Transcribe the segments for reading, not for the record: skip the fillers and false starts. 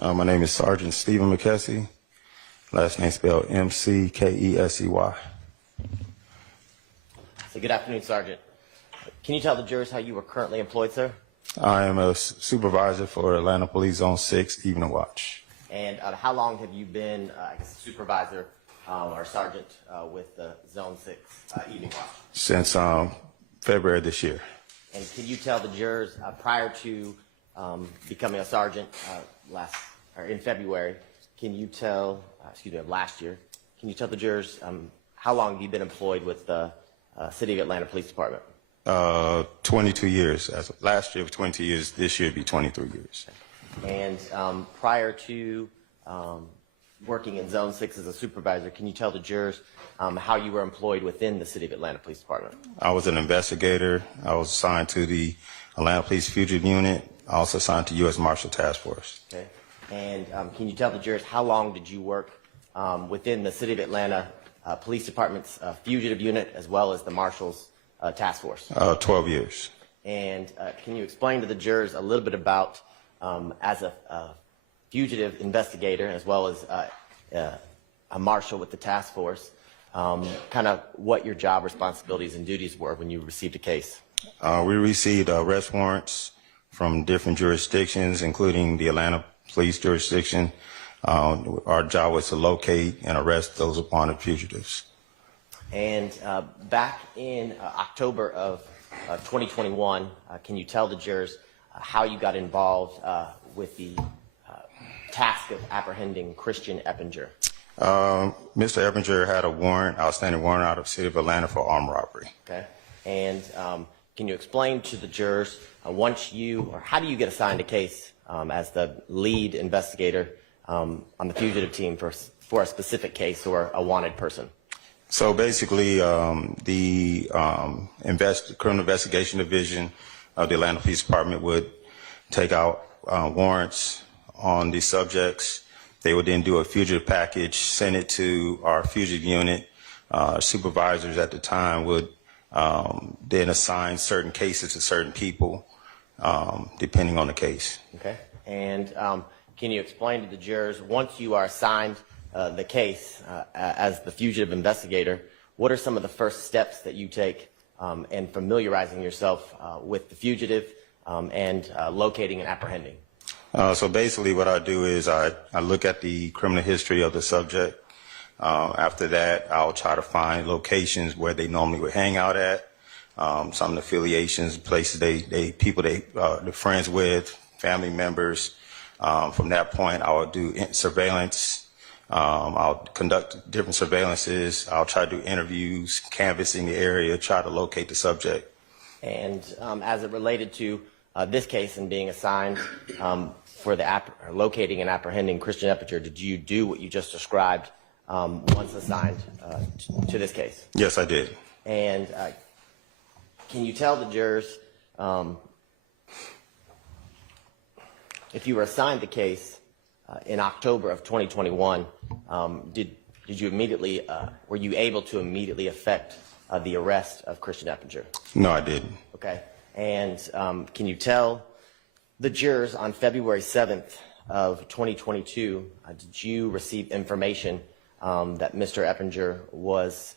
My name is Sergeant Stephen McKesey. Last name spelled M-C-K-E-S-E-Y. So good afternoon, Sergeant. Can you tell the jurors how you were currently employed, sir? I am a supervisor for Atlanta Police Zone 6 Evening Watch. And how long have you been, I guess, a supervisor or sergeant with the Zone 6 Evening Watch? Since February this year. And can you tell the jurors prior to becoming a sergeant in February, can you tell, last year, can you tell the jurors how long have you been employed with the City of Atlanta Police Department? 22 years. As of last year was 22 years. This year would be 23 years. And prior to working in Zone 6 as a supervisor, can you tell the jurors how you were employed within the City of Atlanta Police Department? I was an investigator. I was assigned to the Atlanta Police Fugitive Unit. I also assigned to U.S. Marshal Task Force. Okay. And can you tell the jurors how long did you work within the City of Atlanta Police Department's Fugitive Unit as well as the Marshal's Task Force? 12 years. And can you explain to the jurors a little bit about, as a fugitive investigator as well as a marshal with the task force, kind of what your job responsibilities and duties were when you received a case? We received arrest warrants from different jurisdictions, including the Atlanta Police jurisdiction. Our job was to locate and arrest those wanted fugitives. And back in October of 2021, can you tell the jurors how you got involved with the task of apprehending Christian Eppinger? Mr. Eppinger had a warrant, outstanding warrant out of the City of Atlanta for armed robbery. Okay. And can you explain to the jurors how do you get assigned a case as the lead investigator on the fugitive team for a specific case or a wanted person? So basically, the Criminal Investigation Division of the Atlanta Police Department would take out warrants on these subjects. They would then do a fugitive package, send it to our fugitive unit. Supervisors at the time would then assign certain cases to certain people, depending on the case. Okay. And can you explain to the jurors, once you are assigned the case as the fugitive investigator, what are some of the first steps that you take in familiarizing yourself with the fugitive and locating and apprehending? So basically what I do is I look at the criminal history of the subject. After that, I'll try to find locations where they normally would hang out at, some affiliations, places people they're friends with, family members. From that point, I will do surveillance. I'll conduct different surveillances. I'll try to do interviews, canvassing the area, try to locate the subject. And as it related to this case and being assigned for the locating and apprehending Christian Eppinger, did you do what you just described once assigned to this case? Yes, I did. And can you tell the jurors, if you were assigned the case in October of 2021, did you immediately, were you able to immediately affect the arrest of Christian Eppinger? No, I didn't. Okay. And can you tell the jurors on February 7th of 2022, did you receive information that Mr. Eppinger was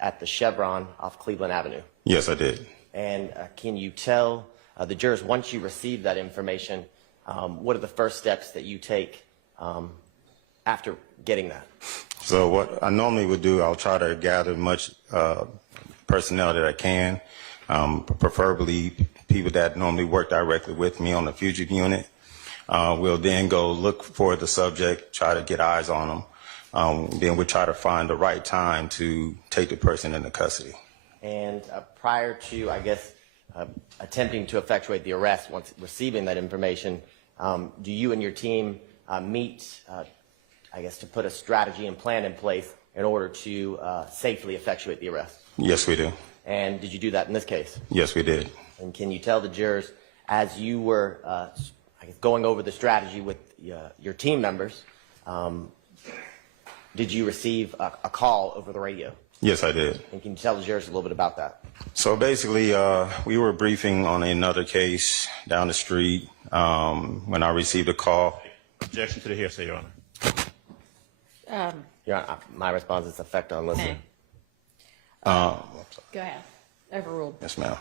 at the Chevron off Cleveland Avenue? Yes, I did. And can you tell the jurors, once you receive that information, what are the first steps that you take after getting that? So what I normally would do, I'll try to gather as much personnel that I can, preferably people that normally work directly with me on the fugitive unit. We'll then go look for the subject, try to get eyes on them. Then we'll try to find the right time to take the person into custody. And prior to, I guess, attempting to effectuate the arrest, once receiving that information, do you and your team meet, I guess, to put a strategy and plan in place in order to safely effectuate the arrest? Yes, we do. And did you do that in this case? Yes, we did. And can you tell the jurors, as you were I guess going over the strategy with your team members, did you receive a call over the radio? Yes, I did. And can you tell the jurors a little bit about that? So basically, we were briefing on another case down the street when I received a call Objection to the hearsay, Your Honor. Your Honor, my response is effect on listening. Go ahead. Overruled. Yes, ma'am.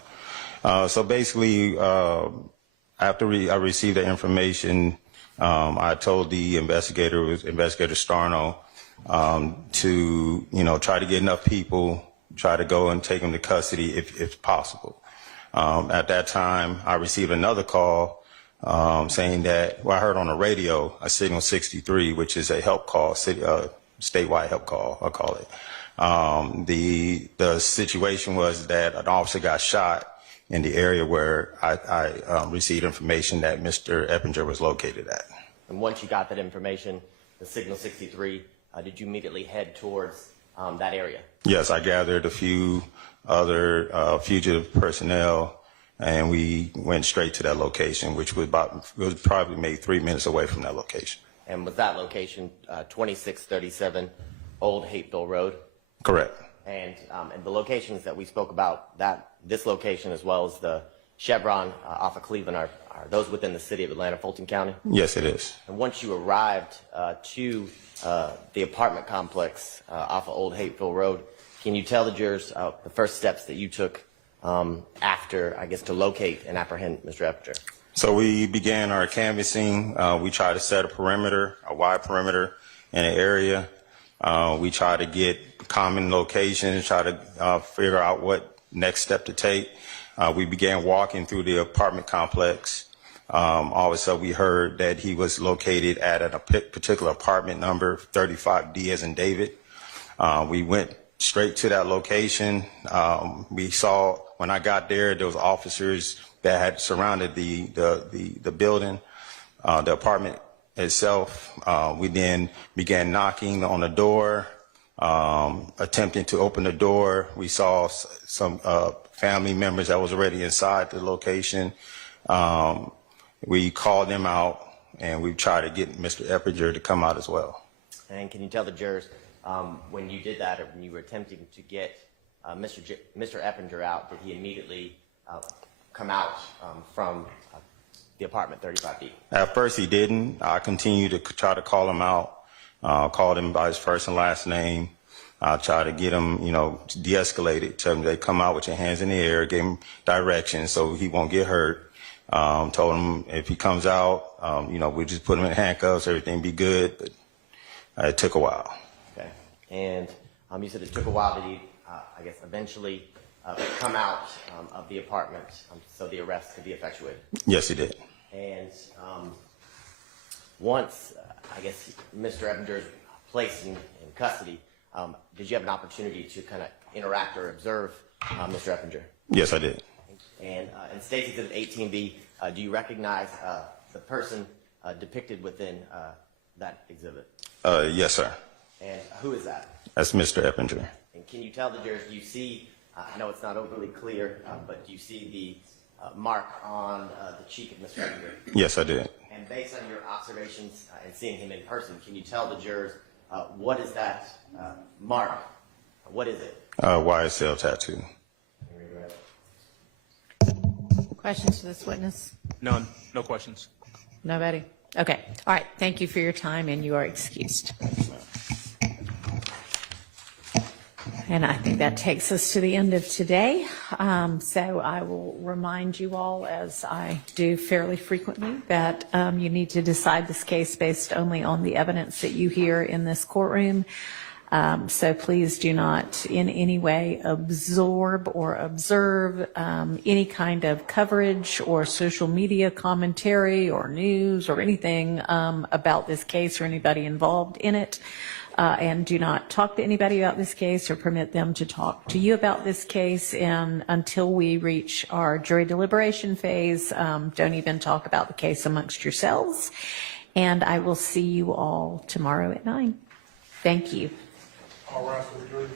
So basically, after I received the information, I told the investigator, Investigator Starno, to try to get enough people, try to go and take them to custody if possible. At that time, I received another call saying that, well, I heard on the radio a signal 63, which is a help call, statewide help call, I'll call it. The situation was that an officer got shot in the area where I received information that Mr. Eppinger was located at. And once you got that information, the signal 63, did you immediately head towards that area? Yes, I gathered a few other fugitive personnel, and we went straight to that location, which was probably maybe 3 minutes away from that location. And was that location 2637 Old Hateville Road? Correct. And the locations that we spoke about, this location as well as the Chevron off of Cleveland, are those within the city of Atlanta, Fulton County? Yes, it is. And once you arrived to the apartment complex off of Old Hateville Road, can you tell the jurors the first steps that you took after, I guess, to locate and apprehend Mr. Eppinger? So we began our canvassing. We tried to set a perimeter, a wide perimeter in the area. We tried to get common locations, try to figure out what next step to take. We began walking through the apartment complex. All of a sudden, we heard that he was located at a particular apartment number, 35D as in David. We went straight to that location. We saw, when I got there, there was officers that had surrounded the building, the apartment itself. We then began knocking on the door, attempting to open the door. We saw some family members that was already inside the location. We called them out, and we tried to get Mr. Eppinger to come out as well. And can you tell the jurors, when you did that, or when you were attempting to get Mr. Eppinger out, did he immediately come out from the apartment 35D? At first he didn't. I continued to try to call him out, called him by his first and last name. I tried to get him, de-escalated, tell him they come out with your hands in the air, gave him directions so he won't get hurt. Told him if he comes out, we just put him in handcuffs, everything be good, but it took a while. Okay. And you said it took a while. Did he, I guess, eventually come out of the apartment so the arrest could be effectuated? Yes, he did. And once, I guess, Mr. Eppinger is placed in custody, did you have an opportunity to kind of interact or observe Mr. Eppinger? Yes, I did. And in State's Exhibit 18B, do you recognize the person depicted within that exhibit? Yes, sir. And who is that? That's Mr. Eppinger. And can you tell the jurors, do you see, I know it's not overly clear, but do you see the mark on the cheek of Mr. Eppinger? Yes, I did. And based on your observations and seeing him in person, can you tell the jurors what is that mark? What is it? YSL tattoo. Questions to this witness? None. No questions. Nobody? Okay. All right. Thank you for your time, and you are excused. And I think that takes us to the end of today. So I will remind you all, as I do fairly frequently, that you need to decide this case based only on the evidence that you hear in this courtroom. So please do not in any way absorb or observe any kind of coverage or social media commentary or news or anything about this case or anybody involved in it. And do not talk to anybody about this case or permit them to talk to you about this case. And until we reach our jury deliberation phase, don't even talk about the case amongst yourselves. And I will see you all tomorrow at 9. Thank you. All rise for the jury.